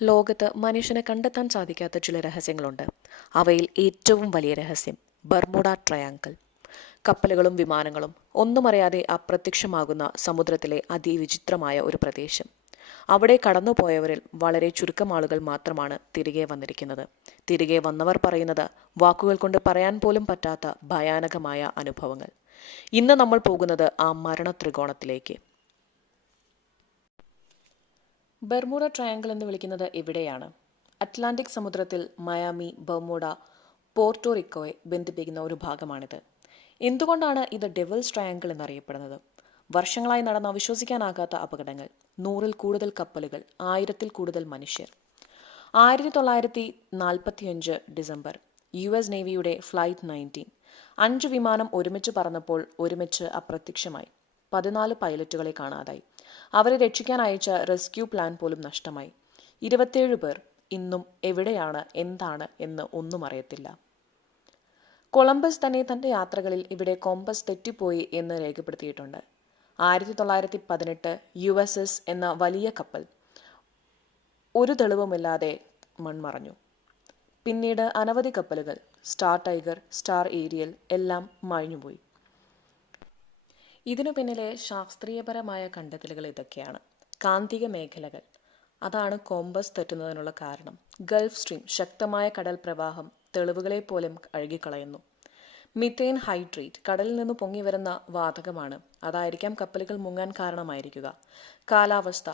ലോകത്ത് മനുഷ്യന് കണ്ടെത്താൻ സാധിക്കാത്ത ചില രഹസ്യങ്ങളുണ്ട്. അവയിൽ ഏറ്റവും വലിയ രഹസ്യം ബർമുഡ ട്രയാങ്കിൾ. കപ്പലുകളും വിമാനങ്ങളും ഒന്നുമറിയാതെ അപ്രത്യക്ഷമാകുന്ന സമുദ്രത്തിലെ അതിവിചിത്രമായ ഒരു പ്രദേശം. അവിടെ കടന്നുപോയവരിൽ വളരെ ചുരുക്കം ആളുകൾ മാത്രമാണ് തിരികെ വന്നിരിക്കുന്നത്. തിരികെ വന്നവർ പറയുന്നത് വാക്കുകൾ കൊണ്ട് പറയാൻ പോലും പറ്റാത്ത ഭയാനകമായ അനുഭവങ്ങൾ. ഇന്ന് നമ്മൾ പോകുന്നത് ആ മരണ ത്രികോണത്തിലേക്ക്. ബർമുഡ ട്രയാങ്കിൾ എന്ന് വിളിക്കുന്നത് എവിടെയാണ്? അറ്റ്ലാന്റിക് സമുദ്രത്തിൽ മയാമി, ബർമുഡ, പോർട്ടോറിക്കോയെ ബന്ധിപ്പിക്കുന്ന ഒരു ഭാഗമാണിത്. എന്തുകൊണ്ടാണ് ഇത് ഡെവിൾസ് ട്രയാങ്കിൾ എന്നറിയപ്പെടുന്നത്? വർഷങ്ങളായി നടന്ന വിശ്വസിക്കാനാകാത്ത അപകടങ്ങൾ, 100-ൽ കൂടുതൽ കപ്പലുകൾ, 1000-ൽ കൂടുതൽ മനുഷ്യർ. 1945 ഡിസംബർ, US നേവിയുടെ ഫ്ലൈറ്റ് 19 5 വിമാനം ഒരുമിച്ച് പറന്നപ്പോൾ ഒരുമിച്ച് അപ്രത്യക്ഷമായി. 14 പൈലറ്റുകളെ കാണാതായി. അവരെ രക്ഷിക്കാൻ അയച്ച റെസ്ക്യൂ പ്ലാൻ പോലും നഷ്ടമായി. 27 പേർ ഇന്നും എവിടെയാണ്, എന്താണ് എന്ന് ഒന്നും അറിയത്തില്ല. കൊളംബസ് തന്നെ തന്റെ യാത്രകളിൽ ഇവിടെ കോമ്പസ് തെറ്റിപ്പോയി എന്ന് രേഖപ്പെടുത്തിയിട്ടുണ്ട്. 1918 USS എന്ന വലിയ കപ്പൽ ഒരു തെളിവുമില്ലാതെ മൺമറഞ്ഞു. പിന്നീട് അനവധി കപ്പലുകൾ, സ്റ്റാർ ടൈഗർ, സ്റ്റാർ ഏരിയൽ എല്ലാം മാഞ്ഞുപോയി. ഇതിനു പിന്നിലെ ശാസ്ത്രീയപരമായ കണ്ടെത്തലുകൾ ഇതൊക്കെയാണ്. കാന്തിക മേഖലകൾ, അതാണ് കോമ്പസ് തെറ്റുന്നതിനുള്ള കാരണം. ഗൾഫ് സ്ട്രീം, ശക്തമായ കടൽ പ്രവാഹം തെളിവുകളെ പോലും അഴുകിക്കളയുന്നു. മിഥേൻ ഹൈഡ്രേറ്റ്, കടലിൽ നിന്ന് പൊങ്ങി വരുന്ന വാതകമാണ്. അതായിരിക്കാം കപ്പലുകൾ മുങ്ങാൻ കാരണമായിരിക്കുക. കാലാവസ്ഥ